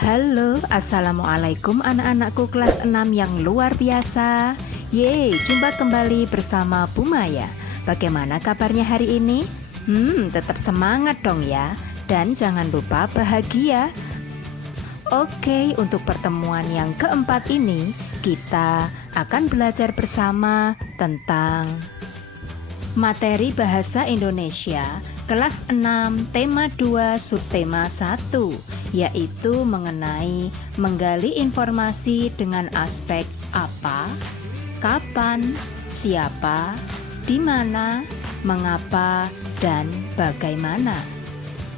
Halo, Assalamualaikum anak-anakku kelas 6 yang luar biasa. Yeay, jumpa kembali bersama Bu Maya. Bagaimana kabarnya hari ini? Tetap semangat dong ya. Dan jangan lupa bahagia. Oke, untuk pertemuan yang keempat ini, kita akan belajar bersama tentang materi Bahasa Indonesia kelas 6, tema 2, subtema 1, yaitu mengenai menggali informasi dengan aspek apa, kapan, siapa, di mana, mengapa, dan bagaimana.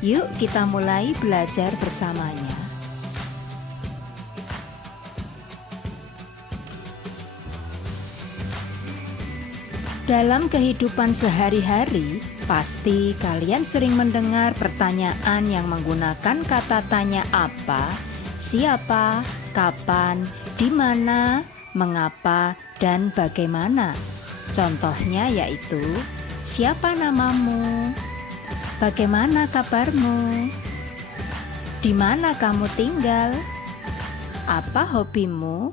Yuk kita mulai belajar bersamanya. Dalam kehidupan sehari-hari, pasti kalian sering mendengar pertanyaan yang menggunakan kata tanya apa, siapa, kapan, di mana, mengapa, dan bagaimana. Contohnya yaitu, siapa namamu? Bagaimana kabarmu? Di mana kamu tinggal? Apa hobimu?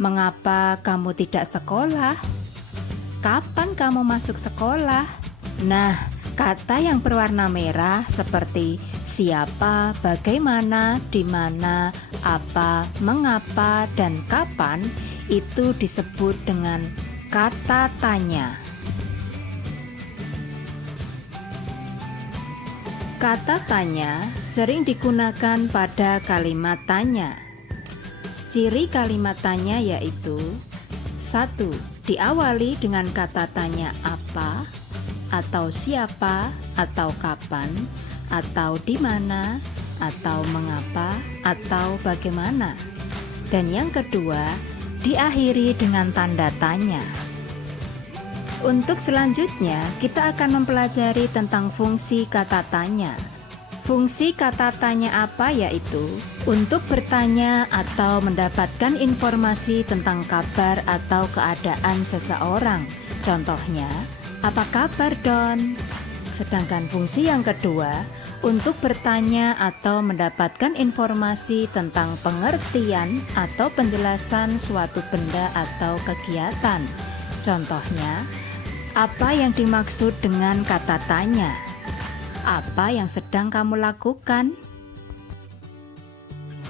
Mengapa kamu tidak sekolah? Kapan kamu masuk sekolah? Nah, kata yang berwarna merah seperti siapa, bagaimana, di mana, apa, mengapa, dan kapan itu disebut dengan kata tanya. Kata tanya sering digunakan pada kalimat tanya. Ciri kalimat tanya yaitu 1. Diawali dengan kata tanya apa, atau siapa, atau kapan, atau di mana, atau mengapa, atau bagaimana. Dan yang kedua, diakhiri dengan tanda tanya. Untuk selanjutnya, kita akan mempelajari tentang fungsi kata tanya. Fungsi kata tanya apa yaitu untuk bertanya atau mendapatkan informasi tentang kabar atau keadaan seseorang. Contohnya, apa kabar Don? Sedangkan fungsi yang kedua untuk bertanya atau mendapatkan informasi tentang pengertian atau penjelasan suatu benda atau kegiatan. Contohnya, apa yang dimaksud dengan kata tanya? Apa yang sedang kamu lakukan?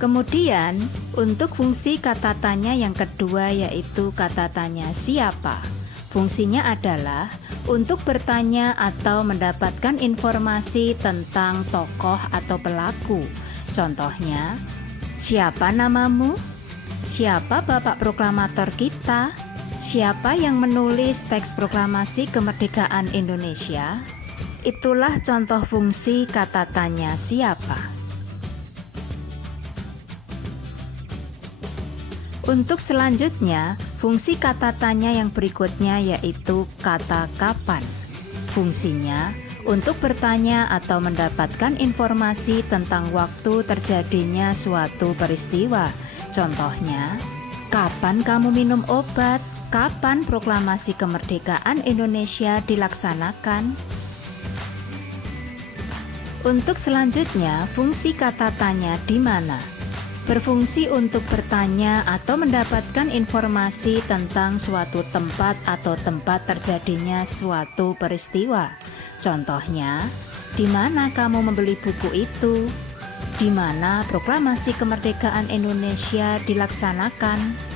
Kemudian, untuk fungsi kata tanya yang kedua yaitu kata tanya siapa. Fungsinya adalah untuk bertanya atau mendapatkan informasi tentang tokoh atau pelaku. Contohnya, siapa namamu? Siapa bapak proklamator kita? Siapa yang menulis teks proklamasi kemerdekaan Indonesia? Itulah contoh fungsi kata tanya siapa. Untuk selanjutnya, fungsi kata tanya yang berikutnya yaitu kata kapan. Fungsinya untuk bertanya atau mendapatkan informasi tentang waktu terjadinya suatu peristiwa. Contohnya, kapan kamu minum obat? Kapan proklamasi kemerdekaan Indonesia dilaksanakan? Untuk selanjutnya, fungsi kata tanya di mana berfungsi untuk bertanya atau mendapatkan informasi tentang suatu tempat atau tempat terjadinya suatu peristiwa. Contohnya, di mana kamu membeli buku itu? Di mana proklamasi kemerdekaan Indonesia dilaksanakan?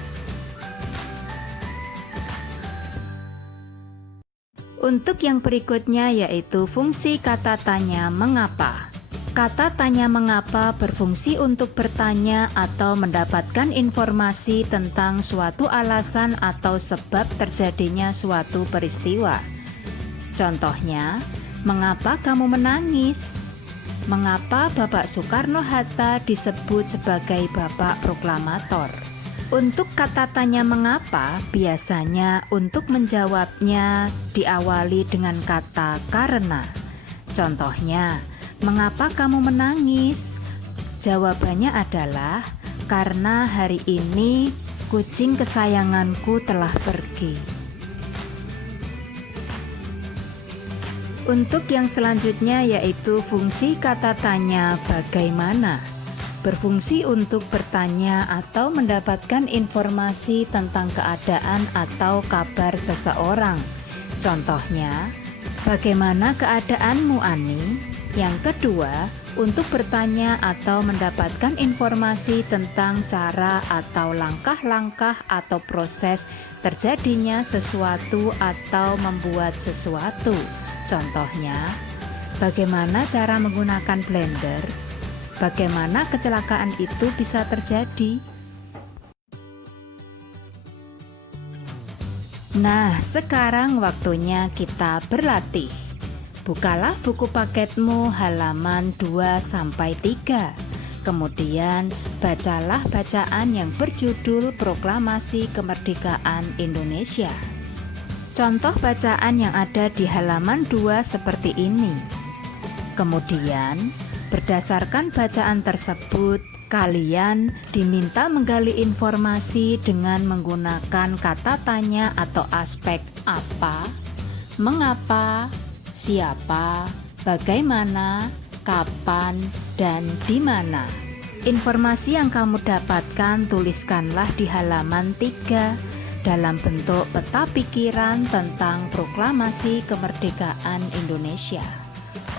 Untuk yang berikutnya yaitu fungsi kata tanya mengapa. Kata tanya mengapa berfungsi untuk bertanya atau mendapatkan informasi tentang suatu alasan atau sebab terjadinya suatu peristiwa. Contohnya, mengapa kamu menangis? Mengapa Bapak Soekarno-Hatta disebut sebagai Bapak Proklamator? Untuk kata tanya mengapa, biasanya untuk menjawabnya diawali dengan kata karena. Contohnya, mengapa kamu menangis? Jawabannya adalah, karena hari ini kucing kesayanganku telah pergi. Untuk yang selanjutnya yaitu fungsi kata tanya bagaimana. berfungsi untuk bertanya atau mendapatkan informasi tentang keadaan atau kabar seseorang. Contohnya, bagaimana keadaanmu, Ani? Yang kedua, untuk bertanya atau mendapatkan informasi tentang cara atau langkah-langkah atau proses terjadinya sesuatu atau membuat sesuatu. Contohnya, bagaimana cara menggunakan blender? Bagaimana kecelakaan itu bisa terjadi? Nah, sekarang waktunya kita berlatih. Bukalah buku paketmu halaman 2-3. Kemudian bacalah bacaan yang berjudul Proklamasi Kemerdekaan Indonesia. Contoh bacaan yang ada di halaman 2 seperti ini. Kemudian, berdasarkan bacaan tersebut, kalian diminta menggali informasi dengan menggunakan kata tanya atau aspek apa, mengapa, siapa, bagaimana, kapan, dan di mana. Informasi yang kamu dapatkan tuliskanlah di halaman 3 dalam bentuk peta pikiran tentang Proklamasi Kemerdekaan Indonesia.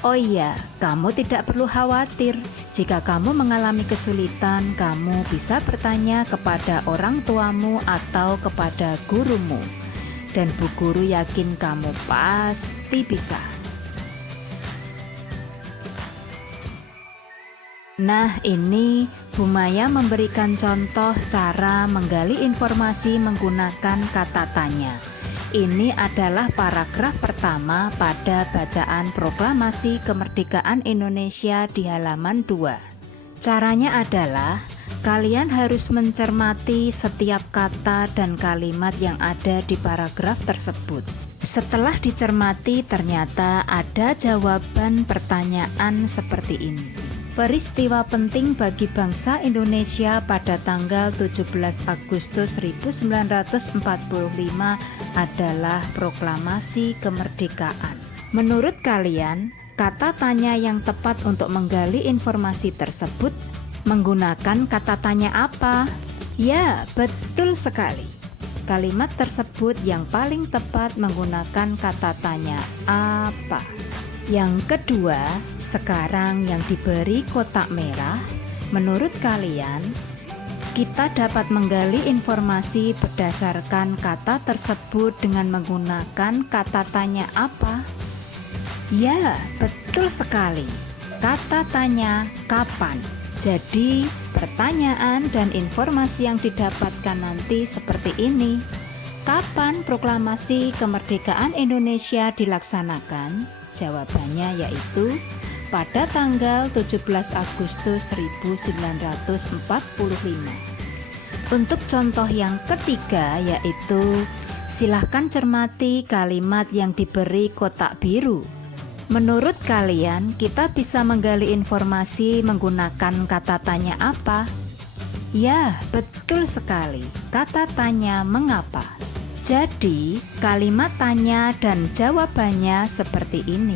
Oh iya, kamu tidak perlu khawatir. Jika kamu mengalami kesulitan, kamu bisa bertanya kepada orang tuamu atau kepada gurumu. Dan Bu Guru yakin kamu pasti bisa. Nah, ini Bu Maya memberikan contoh cara menggali informasi menggunakan kata tanya. Ini adalah paragraf pertama pada bacaan Proklamasi Kemerdekaan Indonesia di halaman 2. Caranya adalah kalian harus mencermati setiap kata dan kalimat yang ada di paragraf tersebut. Setelah dicermati, ternyata ada jawaban pertanyaan seperti ini. Peristiwa penting bagi bangsa Indonesia pada tanggal 17 Agustus 1945 adalah Proklamasi Kemerdekaan. Menurut kalian, kata tanya yang tepat untuk menggali informasi tersebut menggunakan kata tanya apa? Ya, betul sekali. Kalimat tersebut yang paling tepat menggunakan kata tanya apa. Yang kedua, sekarang yang diberi kotak merah, menurut kalian, kita dapat menggali informasi berdasarkan kata tersebut dengan menggunakan kata tanya apa? Ya, betul sekali. Kata tanya kapan. Jadi, pertanyaan dan informasi yang didapatkan nanti seperti ini. Kapan Proklamasi Kemerdekaan Indonesia dilaksanakan? Jawabannya yaitu pada tanggal 17 Agustus 1945. Untuk contoh yang ketiga yaitu silahkan cermati kalimat yang diberi kotak biru. Menurut kalian, kita bisa menggali informasi menggunakan kata tanya apa? Ya, betul sekali. Kata tanya mengapa. Jadi, kalimat tanya dan jawabannya seperti ini.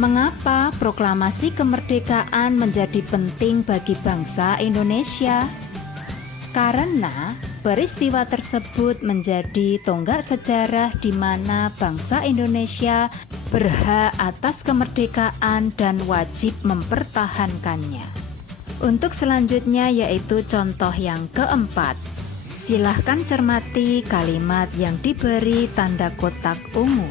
Mengapa proklamasi kemerdekaan menjadi penting bagi bangsa Indonesia? Karena peristiwa tersebut menjadi tonggak sejarah di mana bangsa Indonesia berhak atas kemerdekaan dan wajib mempertahankannya. Untuk selanjutnya yaitu contoh yang keempat. Silahkan cermati kalimat yang diberi tanda kotak ungu.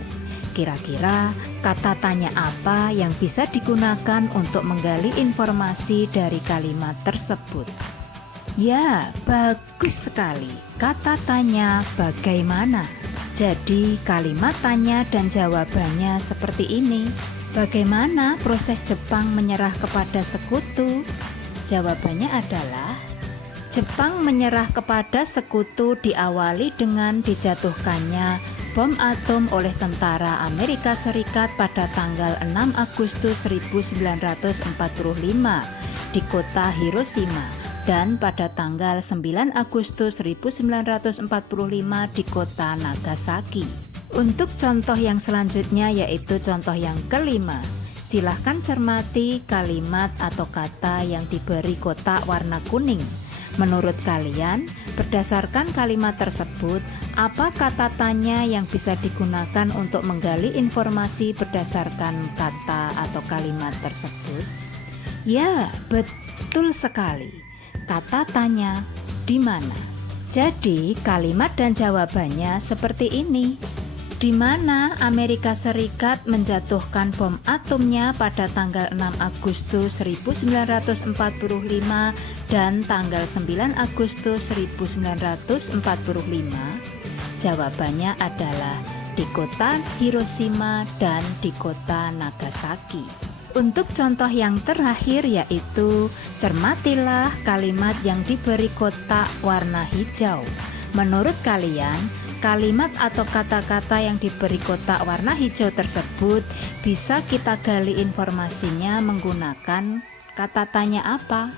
Kira-kira kata tanya apa yang bisa digunakan untuk menggali informasi dari kalimat tersebut? Ya, bagus sekali. Kata tanya bagaimana? Jadi kalimat tanya dan jawabannya seperti ini. Bagaimana proses Jepang menyerah kepada sekutu? Jawabannya adalah Jepang menyerah kepada sekutu diawali dengan dijatuhkannya bom atom oleh tentara Amerika Serikat pada tanggal 6 Agustus 1945 di kota Hiroshima dan pada tanggal 9 Agustus 1945 di kota Nagasaki. Untuk contoh yang selanjutnya yaitu contoh yang kelima. Silahkan cermati kalimat atau kata yang diberi kotak warna kuning. Menurut kalian, berdasarkan kalimat tersebut, apa kata tanya yang bisa digunakan untuk menggali informasi berdasarkan kata atau kalimat tersebut? Ya, betul sekali. Kata tanya, di mana? Jadi, kalimat dan jawabannya seperti ini. Di mana Amerika Serikat menjatuhkan bom atomnya pada tanggal 6 Agustus 1945 dan tanggal 9 Agustus 1945? Jawabannya adalah di kota Hiroshima dan di kota Nagasaki. Untuk contoh yang terakhir yaitu cermatilah kalimat yang diberi kotak warna hijau. Menurut kalian, kalimat atau kata-kata yang diberi kotak warna hijau tersebut bisa kita gali informasinya menggunakan kata tanya apa?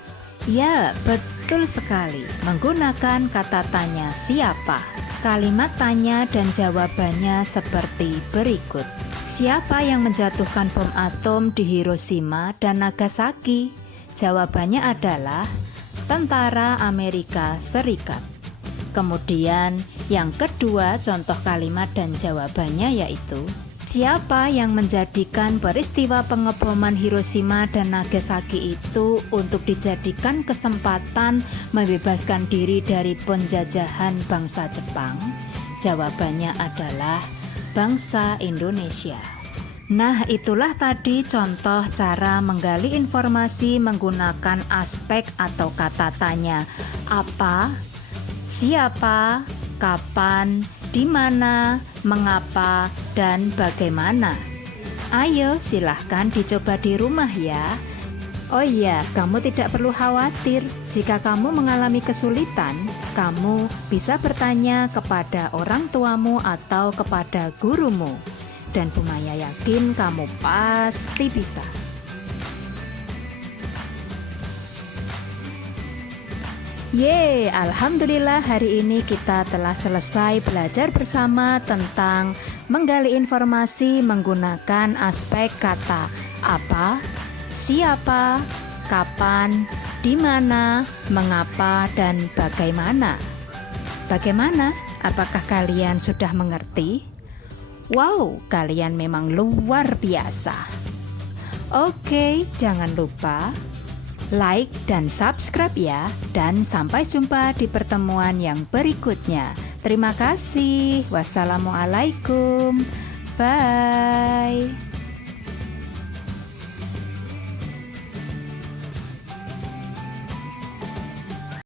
Ya, betul sekali, menggunakan kata tanya siapa. Kalimat tanya dan jawabannya seperti berikut. Siapa yang menjatuhkan bom atom di Hiroshima dan Nagasaki? Jawabannya adalah tentara Amerika Serikat. Kemudian yang kedua contoh kalimat dan jawabannya yaitu siapa yang menjadikan peristiwa pengeboman Hiroshima dan Nagasaki itu untuk dijadikan kesempatan membebaskan diri dari penjajahan bangsa Jepang? Jawabannya adalah bangsa Indonesia. Nah, itulah tadi contoh cara menggali informasi menggunakan aspek atau kata tanya. Apa, siapa, kapan, di mana, mengapa, dan bagaimana. Ayo silahkan dicoba di rumah ya. Oh iya, kamu tidak perlu khawatir. Jika kamu mengalami kesulitan, kamu bisa bertanya kepada orang tuamu atau kepada gurumu. Dan Bu Maya yakin kamu pasti bisa. Yeay, alhamdulillah hari ini kita telah selesai belajar bersama tentang menggali informasi menggunakan aspek kata apa, siapa, kapan, di mana, mengapa, dan bagaimana. Bagaimana? Apakah kalian sudah mengerti? Wow, kalian memang luar biasa. Oke, jangan lupa like dan subscribe ya, dan sampai jumpa di pertemuan yang berikutnya. Terima kasih. Wassalamualaikum. Bye.